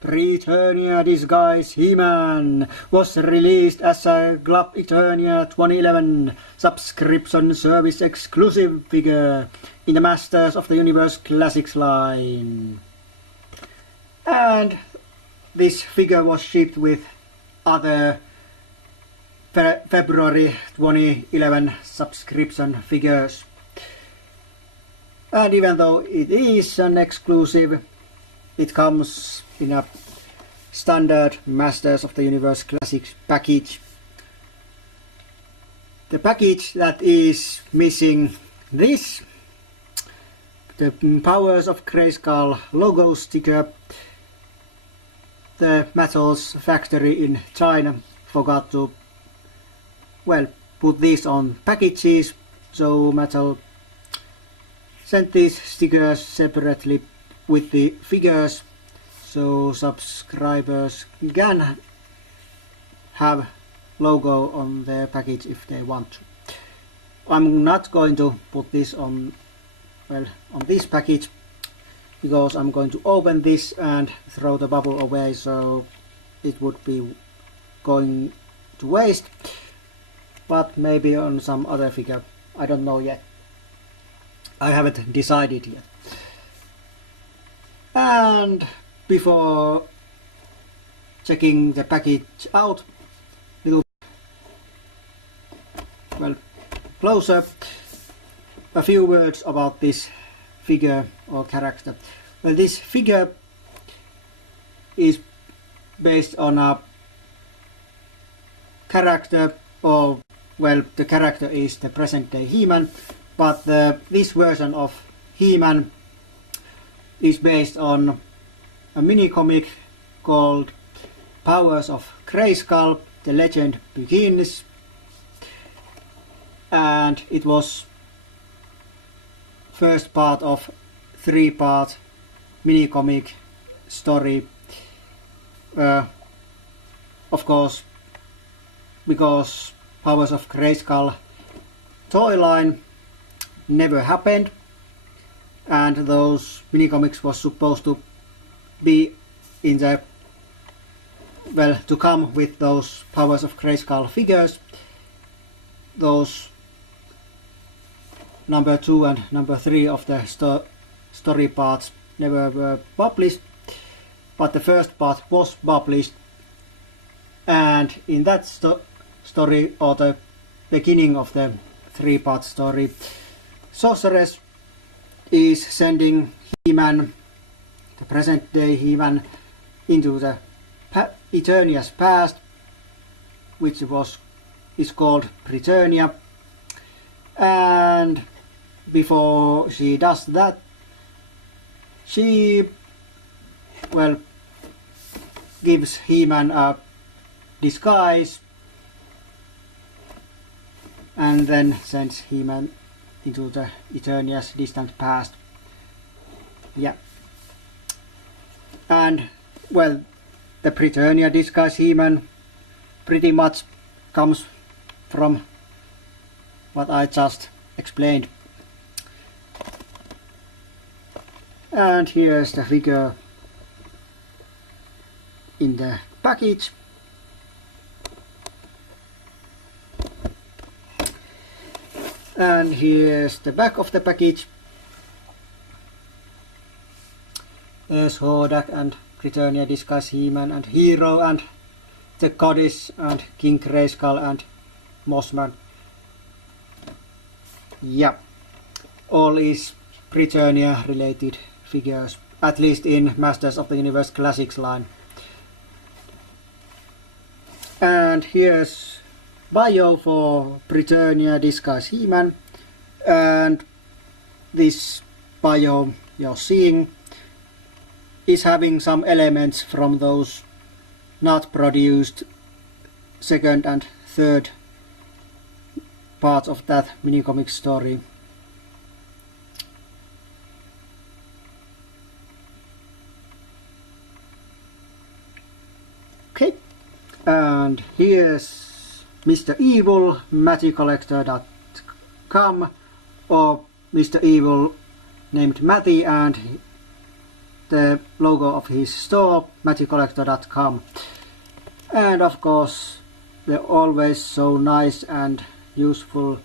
Preternia Disguise He-Man was released as a Sculpt Preternia 2011 subscription service exclusive figure in the Masters of the Universe Classics line. And this figure was shipped with other February 2011 subscription figures. And even though it is an exclusive, it comes in a standard Masters of the Universe Classics package. The package that is missing this, the Powers of Grayskull logo sticker. The Metals factory in China forgot to, well, put these on packages, so Metal sent these stickers separately with the figures, so subscribers can have logo on their package if they want to. I'm not going to put this on, well, on this package, because I'm going to open this and throw the bubble away, so it would be going to waste. But maybe on some other figure, I don't know yet. I haven't decided yet. And before checking the package out, little, well, closer, a few words about this figure or character. Well, this figure is based on a character, or well, the character is the present day He-Man, but this version of He-Man is based on a mini comic called Powers of Grayskull, The Legend Begins, and it was first part of 3-part mini comic story, of course, because Powers of Grayskull toy line never happened, and those mini comics was supposed to be in the, well, to come with those Powers of Grayskull figures. Those number 2 and number 3 of the story parts never were published, but the first part was published, and in that story, or the beginning of the 3-part story, Sorceress is sending He-Man, the present day He-Man, into the Eternia's past, which is called Preternia, and before she does that, she, well, gives He-Man a disguise and then sends He-Man into the Eternia's distant past. Yeah. And, well, the Preternia disguise He-Man pretty much comes from what I just explained. And here's the figure in the package. And here's the back of the package. There's Hordak and Preternia disguise He-Man and Hero and the Goddess and King Grayskull and Mossman. Yeah, all is Preternia related figures, at least in Masters of the Universe Classics line. And here's bio for Preternia disguise He-Man, and this bio you're seeing is having some elements from those not produced second and third parts of that mini comic story. Okay, and here's Mr. Evil, MattyCollector.com, or Mr. Evil named Matty, and the logo of his store, magiccollector.com. And of course, they're always so nice and useful.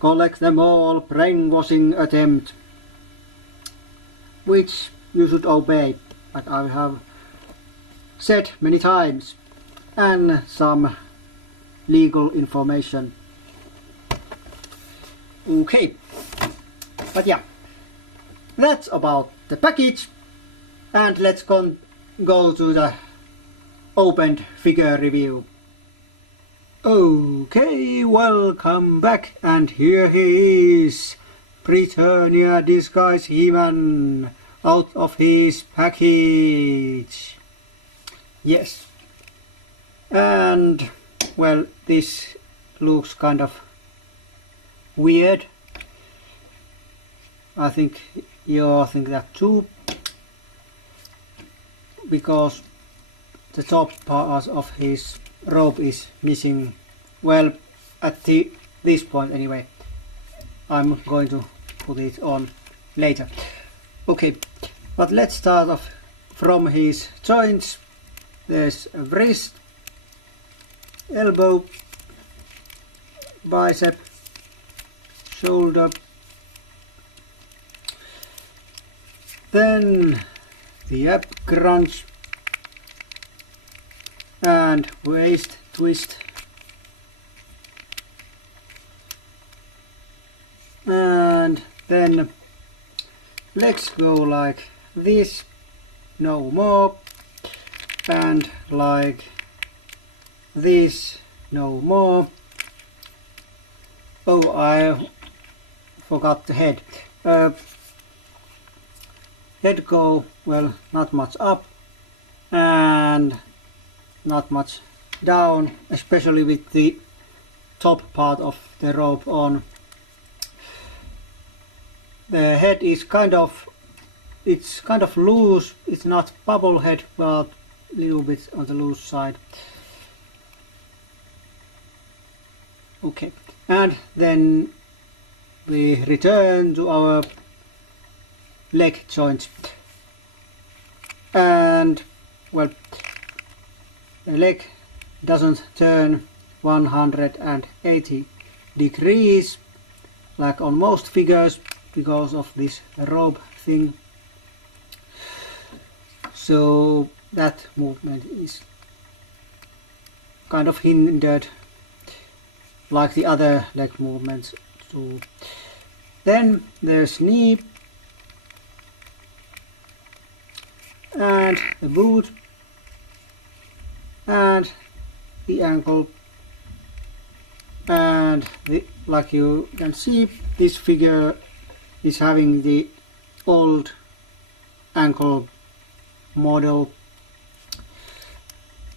Collect them all, brainwashing attempt, which you should obey, like I have said many times, and some legal information. Okay, but yeah, that's about the package, and let's go to the opened figure review. Okay, welcome back, and here he is, Preternia Disguise He-Man, out of his package. Yes, and well, this looks kind of weird. I think you think that too, because the top part of his robe is missing. Well, at this point anyway. I'm going to put it on later. Okay, but let's start off from his joints. There's a wrist, elbow, bicep, shoulder, then the ab crunch and waist twist, and then legs go like this, no more, and like this, no more. Oh, I forgot the head. Head go, well, not much up and not much down, especially with the top part of the robe on. The head is kind of loose. It's not bubble head, but a little bit on the loose side. Okay, and then we return to our leg joints, and well, the leg doesn't turn 180 degrees like on most figures because of this robe thing, so that movement is kind of hindered like the other leg movements too. Then there's knee and the boot and the ankle, and like you can see, this figure is having the old ankle model,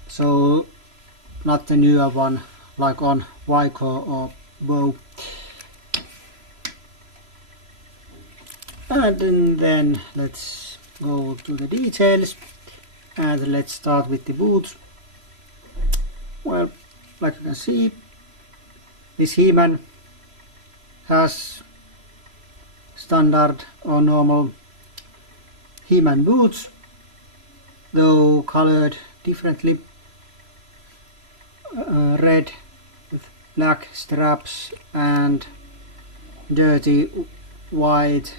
so not the newer one like on Wyco or Bow. And then let's go to the details, and let's start with the boots. Well, like you can see, this He-Man has standard or normal He-Man boots, though colored differently, red with black straps and dirty white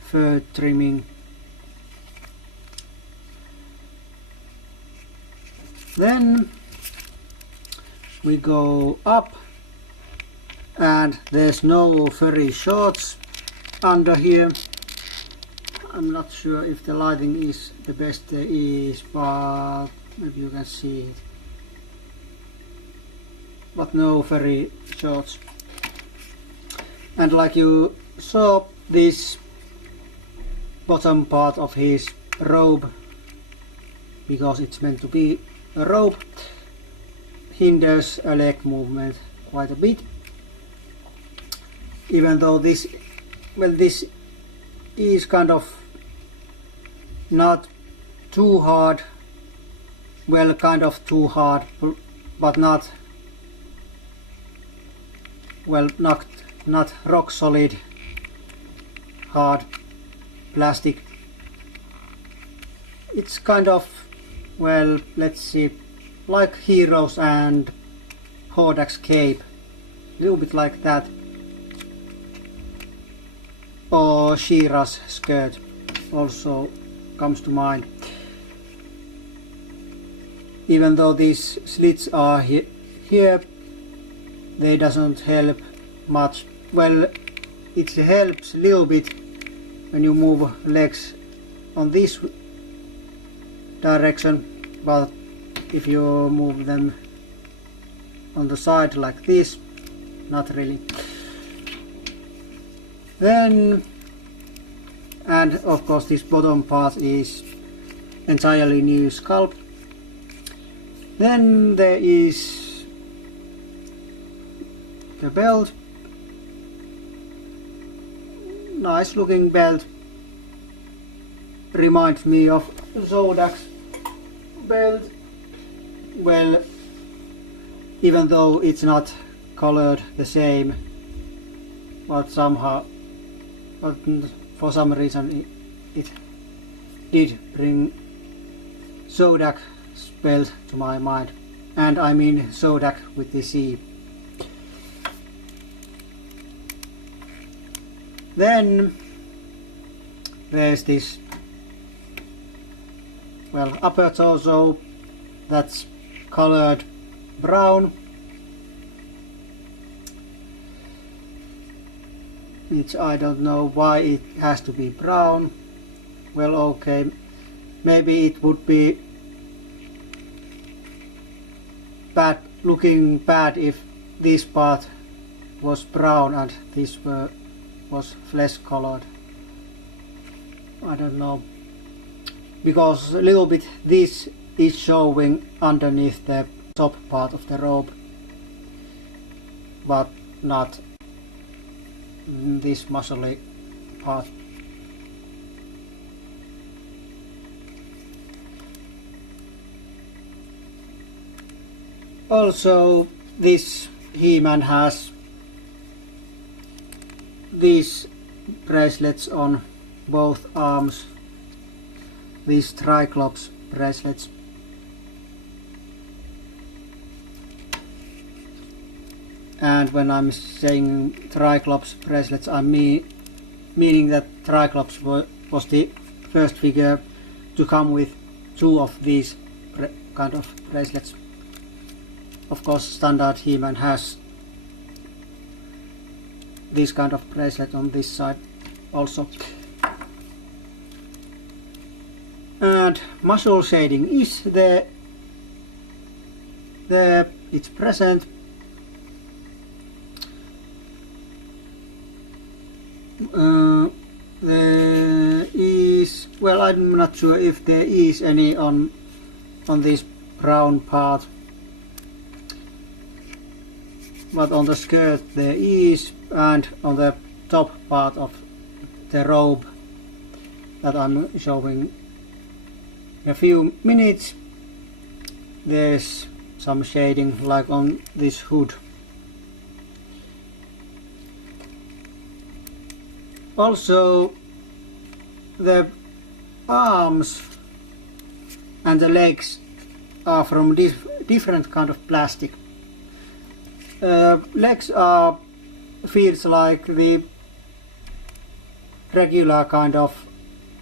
fur trimming. Then we go up, and there's no furry shorts under here. I'm not sure if the lighting is the best there is, but maybe you can see it. But no furry shorts. And like you saw, this bottom part of his robe, because it's meant to be a robe, hinders a leg movement quite a bit, even though this is kind of not too hard, well, kind of too hard, but not, well, not rock solid hard plastic, it's kind of, well, let's see, like Heroes and Hordak's cape, a little bit like that, or She-Ra's skirt also comes to mind. Even though these slits are here, they doesn't help much. Well, it helps a little bit when you move legs on this direction, but if you move them on the side like this, not really. Then, and of course this bottom part is entirely new sculpt. Then there is the belt, nice looking belt, reminds me of Zodak's belt. Well, even though it's not colored the same, but for some reason it did bring Zodak's belt to my mind, and I mean Zodak with the C. Then there's this, well, upper torso that's colored brown, which I don't know why it has to be brown. Well, okay, maybe it would be looking bad if this part was brown and this was flesh colored. I don't know, because a little bit this is showing underneath the top part of the robe, but not this muscly part. Also, this He-Man has these bracelets on both arms, these Triclops bracelets. And when I'm saying Triclops bracelets, I meaning that Triclops was the first figure to come with two of these kind of bracelets. Of course, standard He-Man has this kind of bracelet on this side also. And muscle shading is there, it's present. There is, well, I'm not sure if there is any on this brown part, but on the skirt there is, and on the top part of the robe that I'm showing in a few minutes, there's some shading like on this hood. Also, the arms and the legs are from different kind of plastic. Legs feels like the regular kind of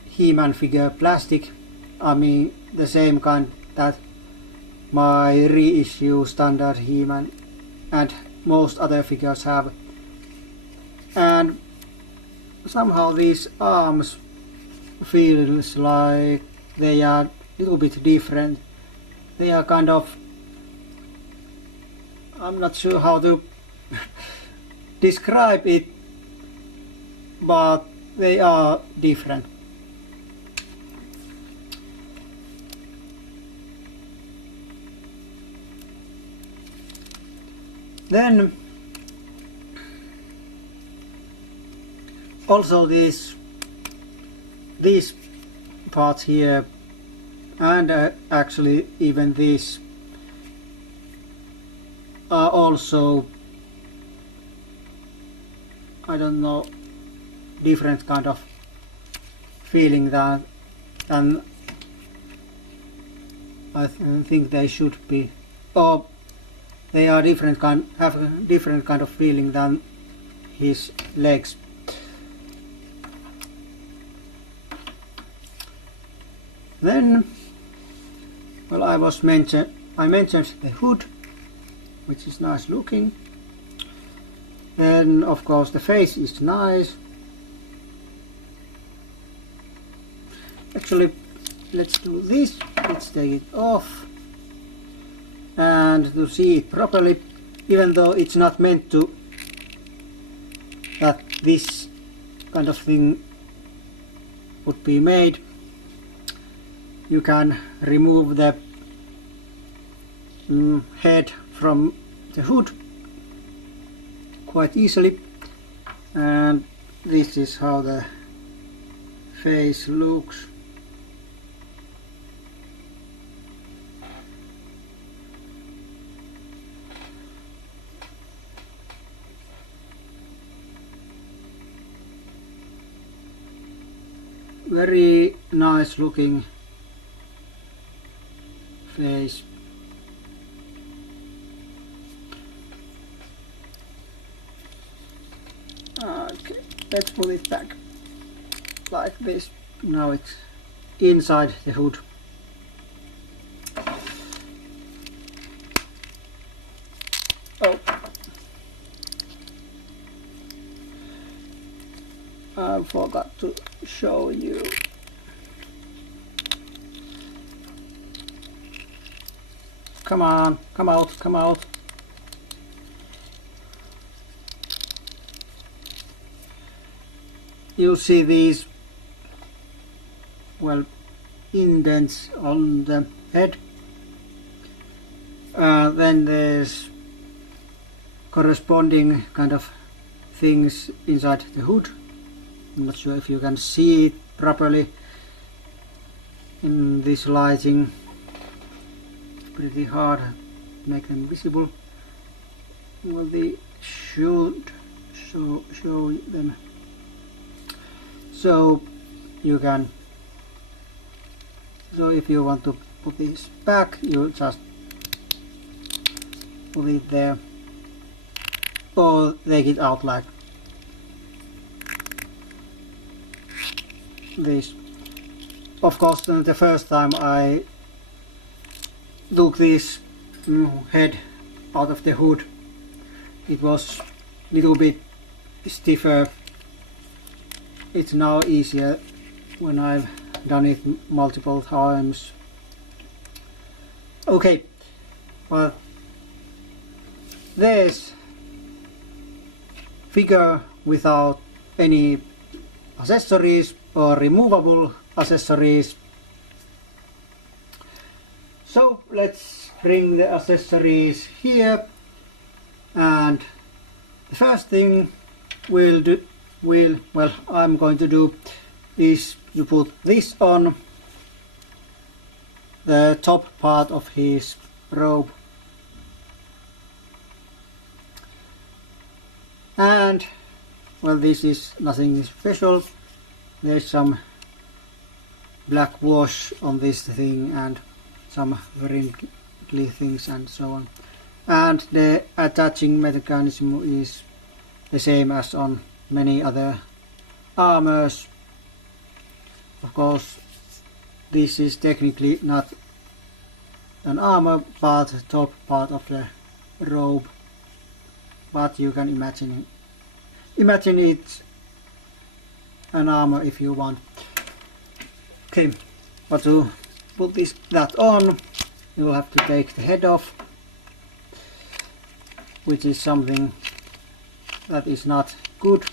He-Man figure plastic. I mean the same kind that my reissue standard He-Man and most other figures have. And somehow these arms feels like they are a little bit different. They are kind of, I'm not sure how to describe it, but they are different. Then also these parts here, and actually even these, are also, I don't know, different kind of feeling than I think they should be, or they are have a different kind of feeling than his legs. Then, well, I mentioned the hood, which is nice looking. Then of course the face is nice. Actually, let's do this. Let's take it off. And to see it properly, even though it's not meant to that this kind of thing would be made, you can remove the head from the hood quite easily, and this is how the face looks. Very nice looking face. Okay, let's put it back like this. Now it's inside the hood. Oh, I forgot to show you. Come on, come out, come out. You see these, well, indents on the head. Then there's corresponding kind of things inside the hood. I'm not sure if you can see it properly in this lighting. It's pretty hard to make them visible. Well, they should show them. So you can, so if you want to put this back, you just put it there, or take it out like this. Of course, the first time I took this head out of the hood, it was a little bit stiffer. It's now easier when I've done it multiple times. Okay, well, there's figure without any accessories or removable accessories. So let's bring the accessories here, and the first thing I'm going to do is you put this on the top part of his robe, and well, this is nothing special. There's some black wash on this thing and some wrinkly things and so on, and the attaching mechanism is the same as on many other armors. Of course, this is technically not an armor but the top part of the robe, but you can imagine it an armor if you want. Okay, but to put that on, you will have to take the head off, which is something that is not good.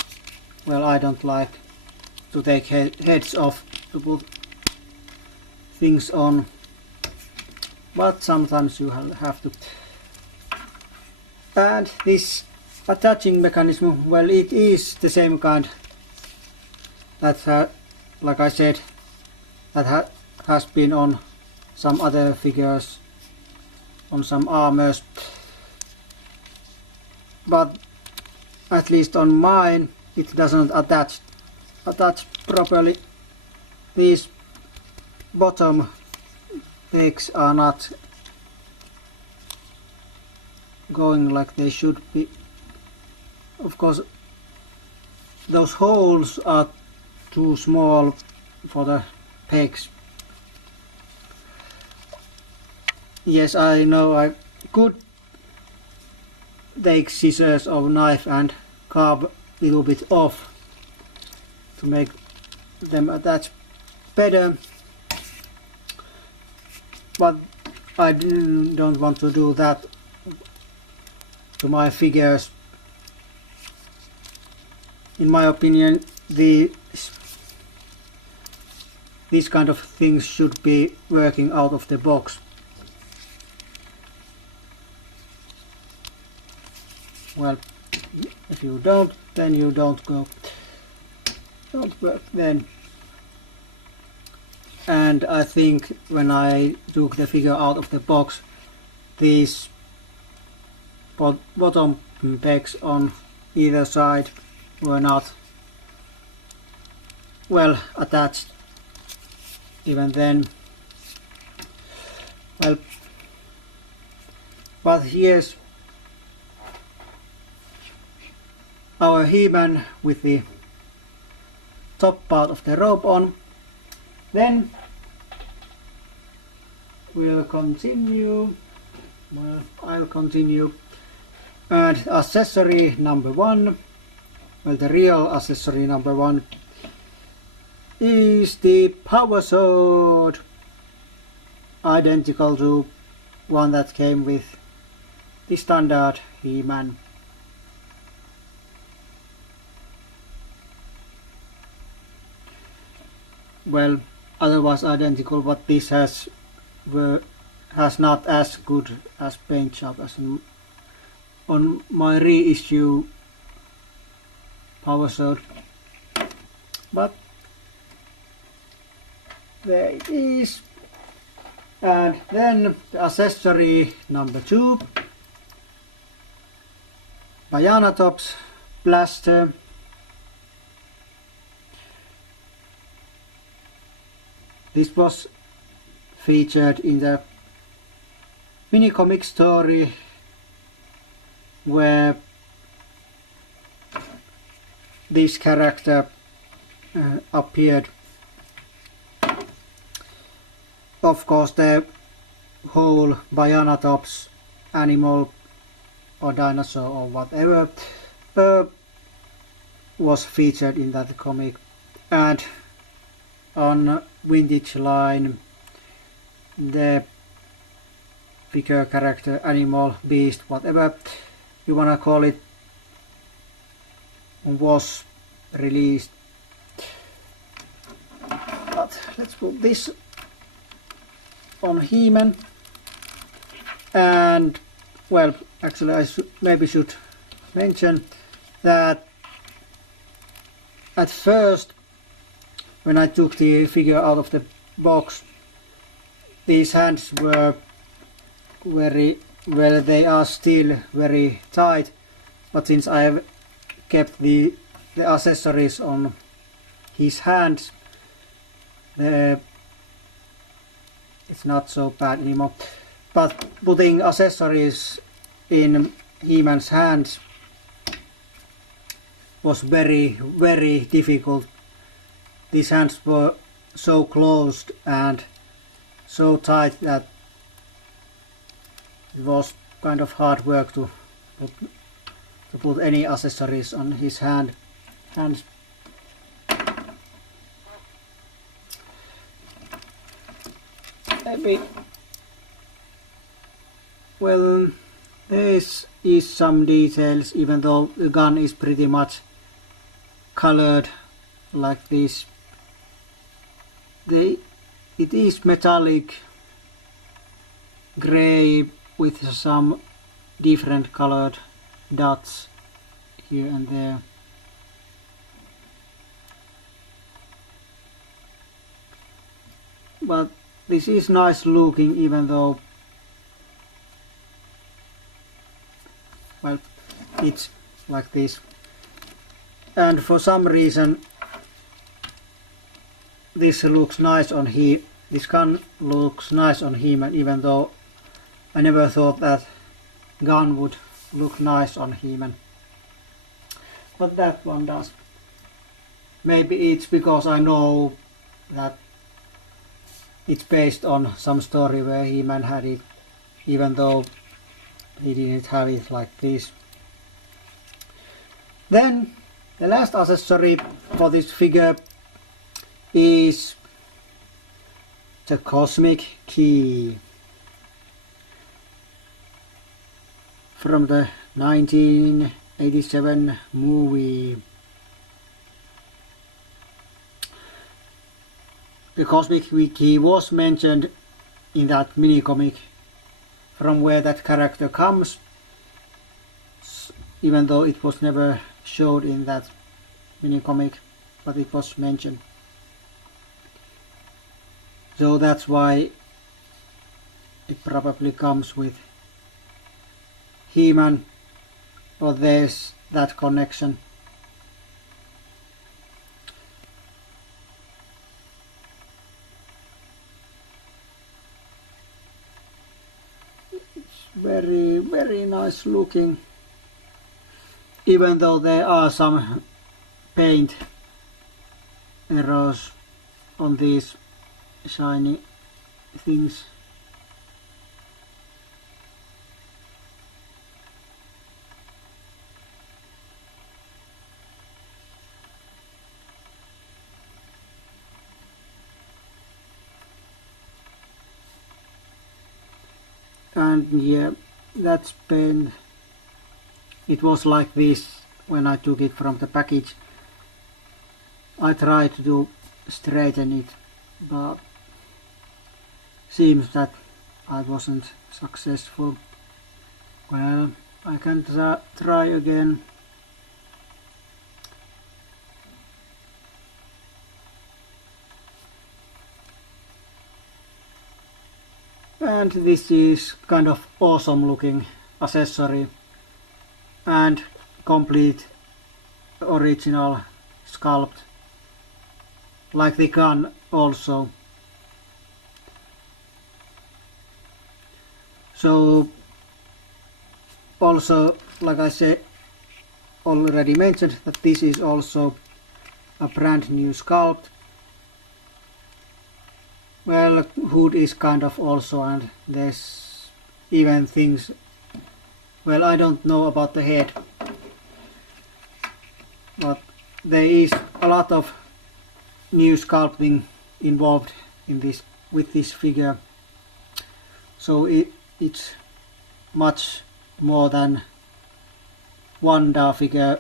Well, I don't like to take heads off to put things on, but sometimes you have to. And this attaching mechanism, well, it is the same kind that, like I said, that has been on some other figures, on some armors, but at least on mine it doesn't attach properly. These bottom pegs are not going like they should be. Of course, those holes are too small for the pegs. Yes, I know I could take scissors or knife and carve a little bit off to make them attach better, but I don't want to do that to my figures. In my opinion, these kind of things should be working out of the box. Well, if you don't, then you don't work then. And I think when I took the figure out of the box, these bottom pegs on either side were not well attached even then. Well, but here's our He-Man with the top part of the robe on. Then we'll continue. Well, I'll continue. And accessory number 1, well, the real accessory number 1 is the power sword, identical to one that came with the standard He-Man. Well, otherwise identical, but this has not as good as paint job as on my reissue power sword, but there it is. And then the accessory number 2, Bayanatops blaster. This was featured in the mini comic story where this character appeared. Of course, the whole Bayanatops animal or dinosaur or whatever was featured in that comic. And on vintage line, the figure, character, animal, beast, whatever you wanna call it, was released. But let's put this on He-Man. And well, actually I maybe should mention that at first, when I took the figure out of the box, these hands were very well, they are still very tight, but since I have kept the accessories on his hands, it's not so bad anymore. But putting accessories in He-Man's hands was very, very difficult. These hands were so closed and so tight that it was kind of hard work to put any accessories on his hands. Maybe, well, there is some details, even though the gun is pretty much colored like this. It is metallic gray with some different colored dots here and there. But this is nice looking, even though, well, it's like this. And for some reason this looks nice on this gun looks nice on him, even though I never thought that gun would look nice on him. But that one does. Maybe it's because I know that it's based on some story where He-Man had it, even though he didn't have it like this. Then the last accessory for this figure is the cosmic key from the 1987 movie. The cosmic key was mentioned in that mini-comic, from where that character comes, even though it was never showed in that mini-comic, but it was mentioned. So that's why it probably comes with He-Man, or there's that connection. Very, very nice looking, even though there are some paint errors on these shiny things. And yeah, that's paint. It was like this when I took it from the package. I tried to straighten it, but seems that I wasn't successful. Well, I can try again. And this is kind of awesome looking accessory and complete original sculpt, like the gun also. So also, like I said, already mentioned, that this is also a brand new sculpt. Well, hood is kind of also, and there's even things, well, I don't know about the head, but there is a lot of new sculpting involved in this, with this figure. So it's much more than Wanda figure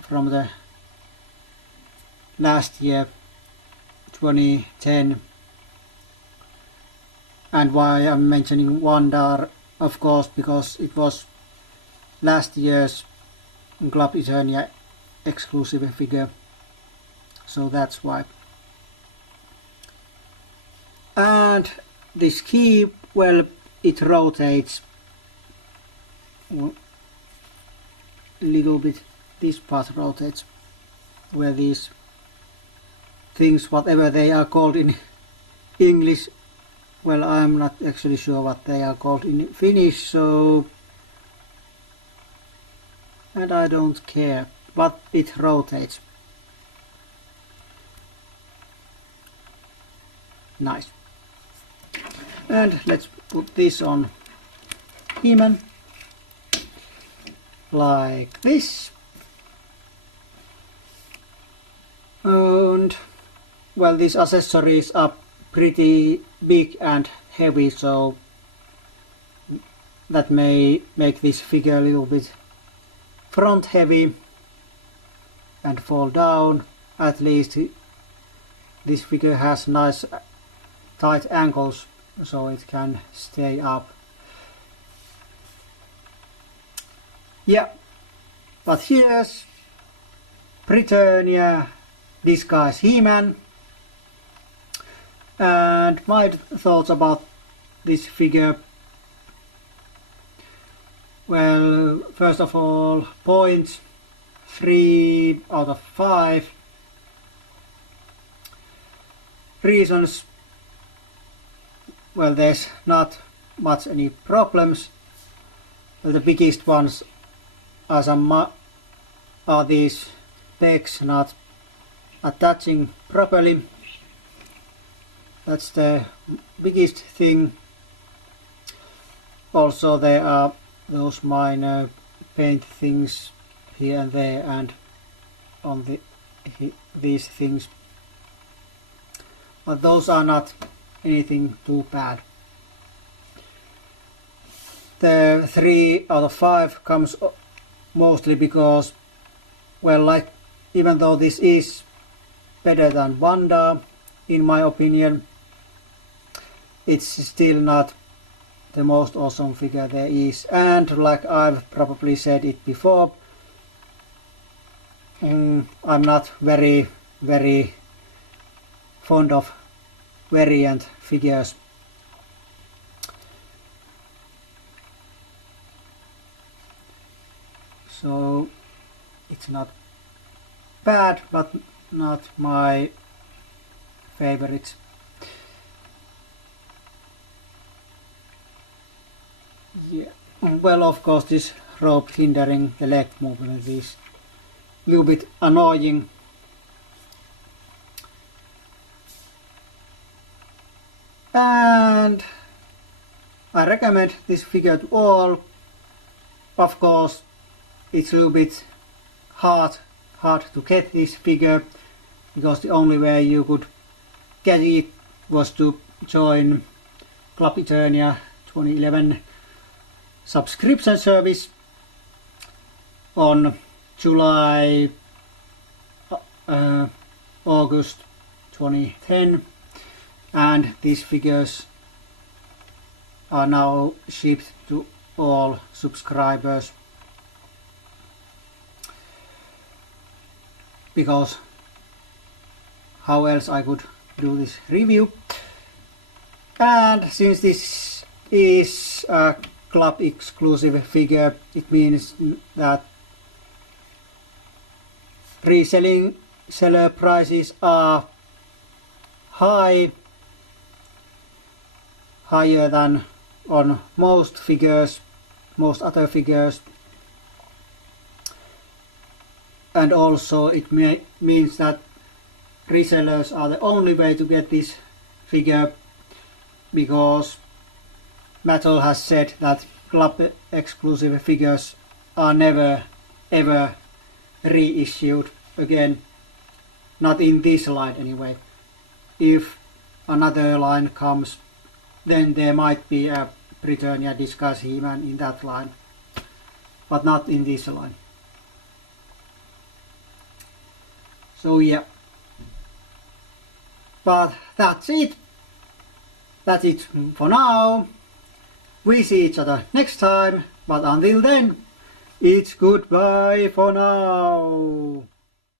from the last year, 2010. And why I'm mentioning Wanda, of course, because it was last year's Club Preternia exclusive figure, so that's why. And this key, well, it rotates a little bit. This part rotates, where these things, whatever they are called in English, well, I'm not actually sure what they are called in Finnish, so, and I don't care, but it rotates. Nice. And let's put this on He-Man, like this. And, well, these accessories are pretty big and heavy, so that may make this figure a little bit front heavy and fall down. At least this figure has nice tight ankles, so it can stay up. Yeah, but here's Preternia disguise He-Man. And my thoughts about this figure, well, first of all, points 3 out of 5. Reasons: well, there's not much any problems. Well, the biggest ones are these pegs not attaching properly. That's the biggest thing. Also there are those minor paint things here and there and on these things, but those are not anything too bad. The 3 out of 5 comes mostly because, well, like, even though this is better than Wanda in my opinion, it's still not the most awesome figure there is, and like I've probably said it before, I'm not very fond of variant figures. So it's not bad, but not my favorite. Yeah, well, of course this rope hindering the leg movement is a little bit annoying. And I recommend this figure to all. Of course it's a little bit hard to get this figure, because the only way you could get it was to join Club Preternia 2011 subscription service on July August 2010, and these figures are now shipped to all subscribers, because how else I could do this review. And since this is a club exclusive figure, it means that seller prices are higher than on most other figures, and also it means that resellers are the only way to get this figure, because Mattel has said that club exclusive figures are never ever reissued again, not in this line anyway. If another line comes, then there might be a Preternia Disguise He-Man in that line, but not in this line. So yeah, but that's it for now. We see each other next time, but until then, it's goodbye for now.